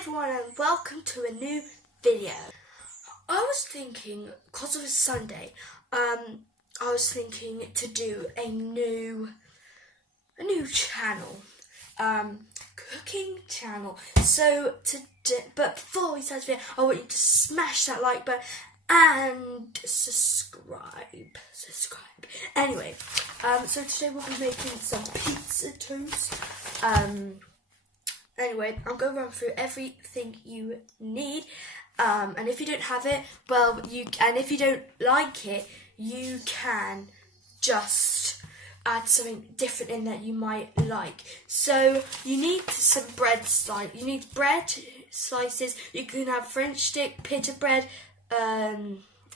everyone and welcome to a new video. I was thinking, because it was Sunday, I was thinking to do a new channel, cooking channel. So but before we start the video, I want you to smash that like button and subscribe. Anyway, so today we'll be making some pizza toast. Anyway, I'm going to run through everything you need, and if you don't have it, and if you don't like it, you can just add something different in that you might like. So you need some bread slices. You need bread slices. You can have French stick, pita bread,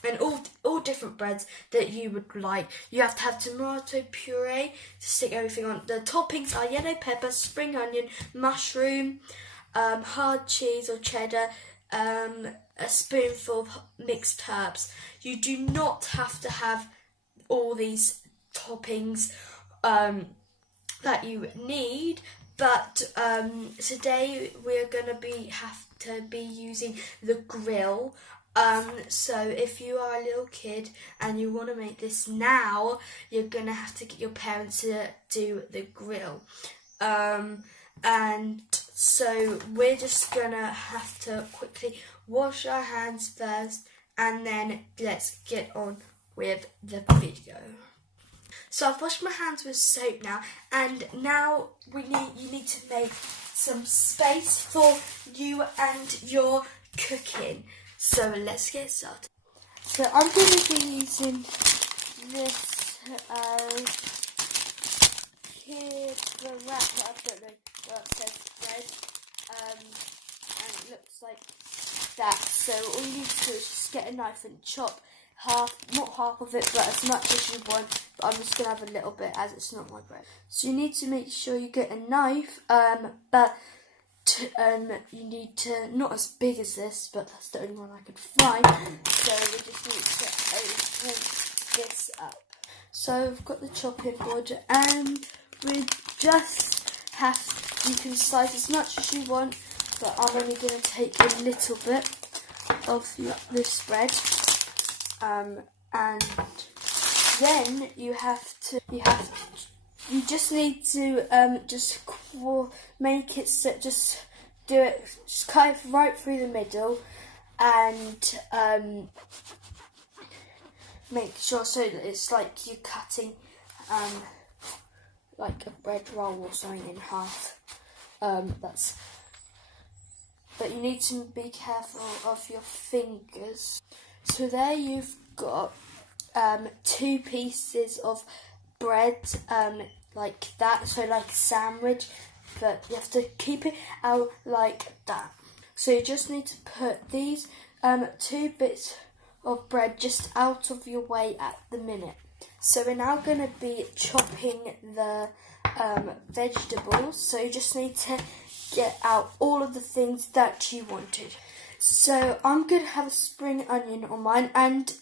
and all different breads that you would like. You have to have tomato puree to stick everything on. The toppings are yellow pepper, spring onion, mushroom, hard cheese or cheddar, a spoonful of mixed herbs. You do not have to have all these toppings that you need, but today we're gonna have to be using the grill. So if you are a little kid and you want to make this now, you're going to have to get your parents to do the grill. And so we're just going to have to quickly wash our hands first, and then let's get on with the video. So I've washed my hands with soap now, and now you need to make some space for you and your cooking. So let's get started. So I'm going to be using this kid wrapper. I don't know what it says bread, and it looks like that. So all you need to do is just get a knife and chop not half of it, but as much as you want. But I'm just going to have a little bit as it's not my bread. So you need to make sure you get a knife, but you need to, not as big as this, but that's the only one I could find. So we just need to open this up. So we've got the chopping board, and we just you can slice as much as you want, but I'm only going to take a little bit of this bread. And then you just need to make it so, just cut it right through the middle, and make sure so that it's like you're cutting like a bread roll or something in half. But you need to be careful of your fingers. So there you've got 2 pieces of bread, like that, so like a sandwich, but you have to keep it out like that. So you just need to put these 2 bits of bread just out of your way at the minute. So we're now going to be chopping the vegetables, so you just need to get out all of the things that you wanted. So I'm going to have a spring onion on mine, and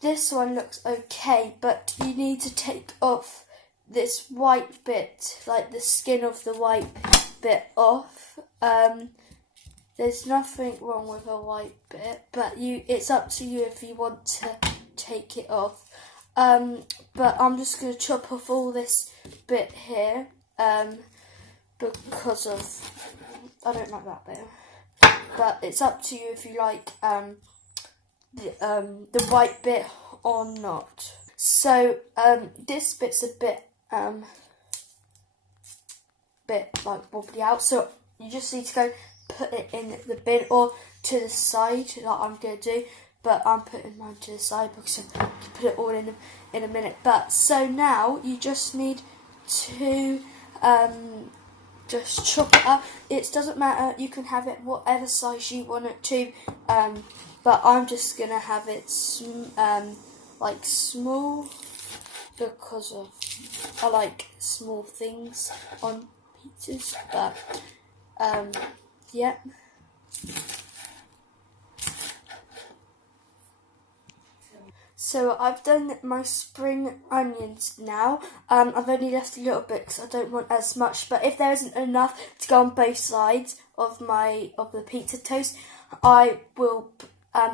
this one looks okay, but you need to take off this white bit, like the skin of the white bit off. There's nothing wrong with a white bit, but it's up to you if you want to take it off. But I'm just going to chop off all this bit here, because I don't like that bit. But it's up to you if you like the white bit or not. So this bit's a bit like wobbly out, so you just need to go put it in the bin or to the side, like I'm going to do. But I'm putting mine to the side because I can put it all in a minute. But so now you just need to just chop it up. It doesn't matter, you can have it whatever size you want it to, but I'm just going to have it like small, because I like small things on pizzas, but yeah. So I've done my spring onions now. I've only left a little bit because I don't want as much. But if there isn't enough to go on both sides of the pizza toast, I will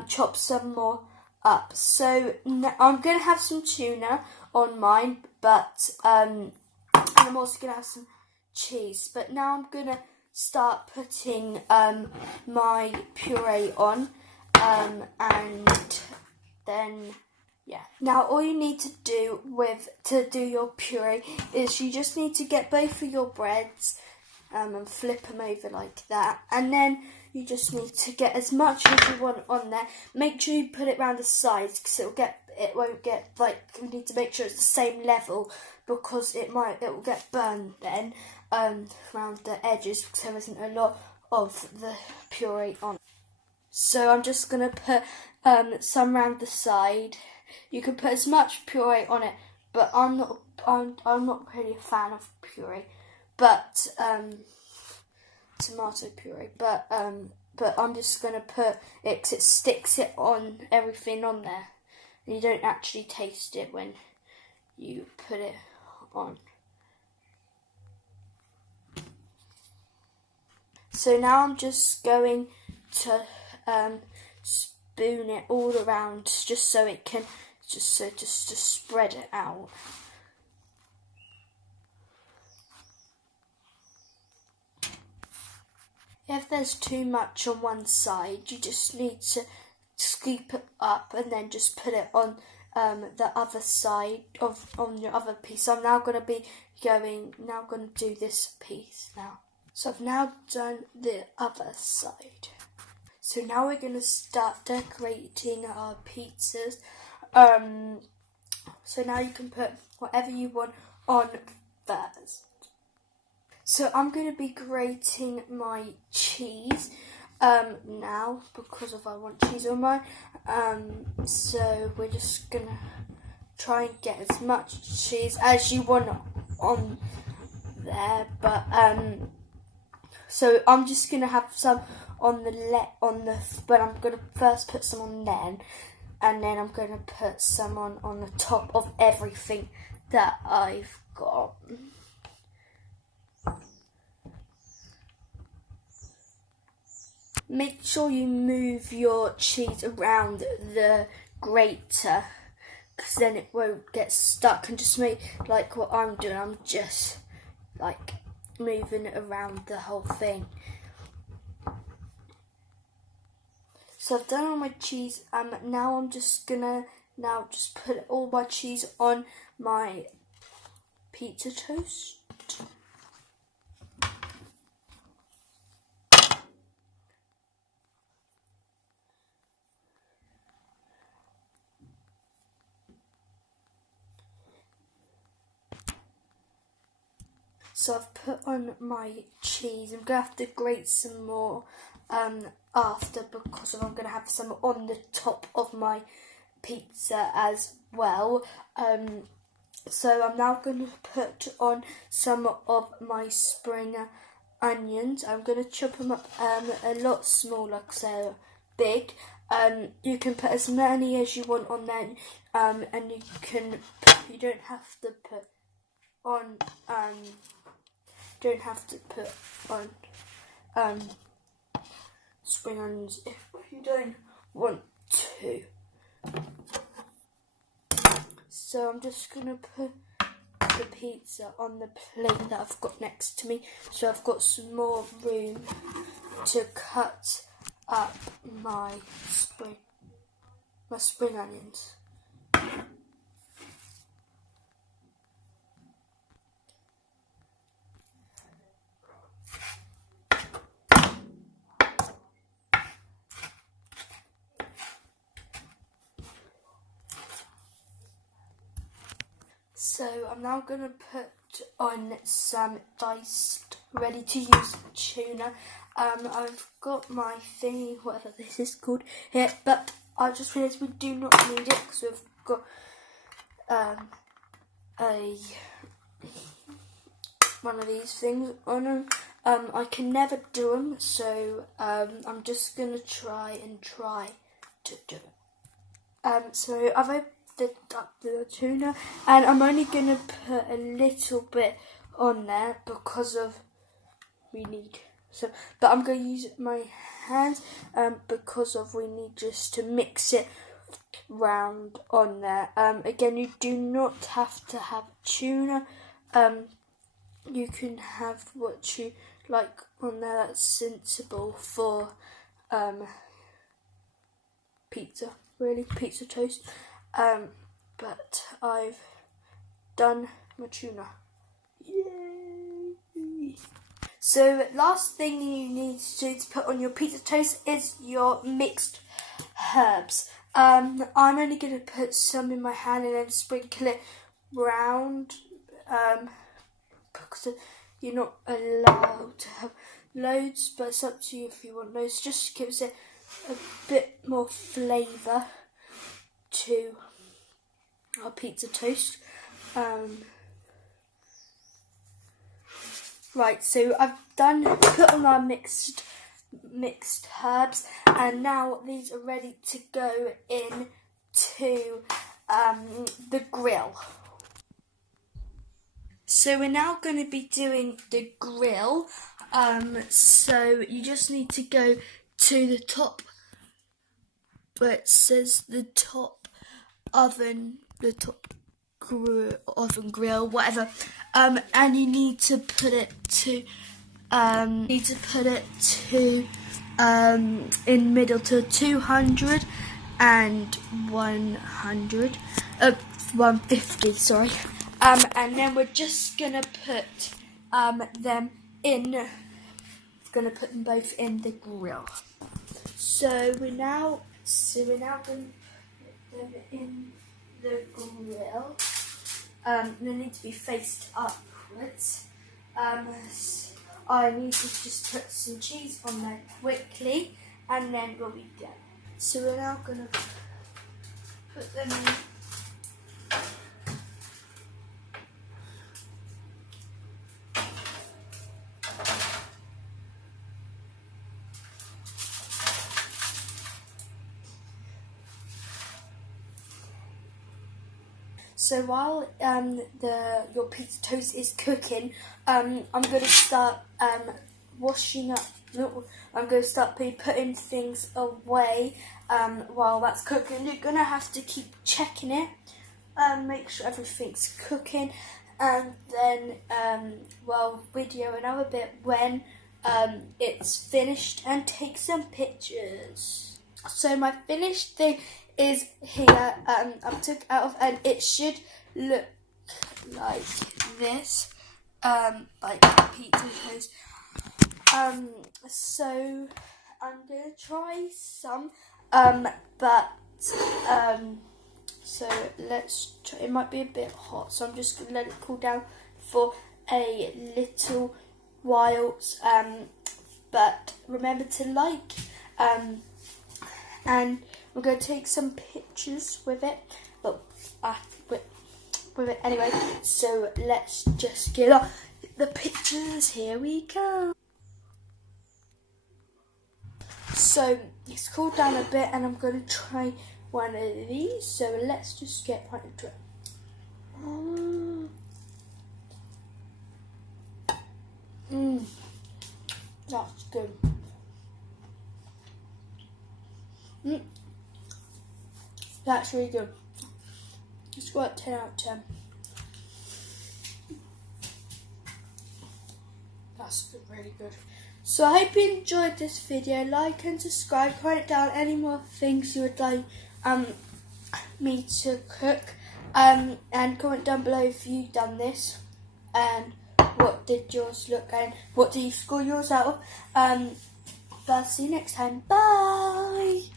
chop some more up. So I'm going to have some tuna on mine, but and I'm also going to have some cheese. But now I'm going to start putting my puree on, and then yeah. Now all you need to do your puree is you just need to get both of your breads and flip them over like that, and then you just need to get as much as you want on there. Make sure you put it around the sides because it won't get, like, you need to make sure it's the same level because it will get burned then around the edges because there isn't a lot of the puree on. So I'm just gonna put some around the side. You can put as much puree on it, but I'm not really a fan of puree, but tomato puree. But I'm just gonna put it because it sticks it on everything on there, and you don't actually taste it when you put it on. So now I'm just going to spoon it all around just so it can just to spread it out. If there's too much on one side, you just need to scoop it up and then just put it on the other side on your other piece. I'm now going to do this piece now. So I've now done the other side. So now we're going to start decorating our pizzas. So now you can put whatever you want on first. So I'm going to be grating my cheese now because I want cheese on mine. So we're just going to try and get as much cheese as you want on there. But so I'm just going to have some but I'm going to first put some on then, and then I'm going to put some on the top of everything that I've got. Make sure you move your cheese around the grater because then it won't get stuck, and just make like what I'm doing. I'm just like moving it around the whole thing. So I've done all my cheese. Now I'm just gonna put all my cheese on my pizza toast. So I've put on my cheese. I'm going to have to grate some more after because I'm going to have some on the top of my pizza as well. So I'm now going to put on some of my spring onions. I'm going to chop them up a lot smaller because they're big. You can put as many as you want on there, and you don't have to put on spring onions if you don't want to. So I'm just gonna put the pizza on the plate that I've got next to me, so I've got some more room to cut up my spring onions. So I'm now going to put on some diced, ready-to-use tuna. I've got my thingy, whatever this is called, here, but I just realised we do not need it because we've got one of these things on them. I can never do them, so I'm just going to try to do it. So I've the tuna, and I'm only gonna put a little bit on there because of we need some, but I'm going to use my hands because of we need just to mix it round on there. Again, you do not have to have tuna. You can have what you like on there that's sensible for pizza, really, pizza toast. But I've done my tuna. Yay! So last thing you need to do to put on your pizza toast is your mixed herbs. I'm only going to put some in my hand and then sprinkle it round because you're not allowed to have loads, but it's up to you if you want loads. Just gives it a bit more flavour to our pizza toast. Right, so I've put on our mixed herbs, and now these are ready to go into the grill. So we're now going to be doing the grill. So you just need to go to the top where it says the top oven, oven grill, whatever. And you need to put it to in middle to 200 and 150, sorry. And then we're just gonna put them both in the grill. So we're now gonna put them in the grill. They need to be faced upwards. I need to just put some cheese on there quickly, and then we'll be done. So we're now gonna put them in. So while your pizza toast is cooking, I'm going to start washing up. I'm going to start putting things away while that's cooking. You're going to have to keep checking it, make sure everything's cooking, and then video another bit when it's finished and take some pictures. So my finished thing is here. I took out of, and it should look like this, like pizza toast. So I'm gonna try some, so let's try. It might be a bit hot, so I'm just gonna let it cool down for a little while. But remember to like, and we're going to take some pictures with it, with it anyway. So let's just get on the pictures. Here we go. So it's cooled down a bit, and I'm going to try one of these. So let's just get right into it. That's good. That's really good. It's got 10 out of 10. That's good, really good. So I hope you enjoyed this video. Like and subscribe. Comment down any more things you would like me to cook. And comment down below if you've done this. And what did yours look like? And what do you score yours out of? But see you next time. Bye.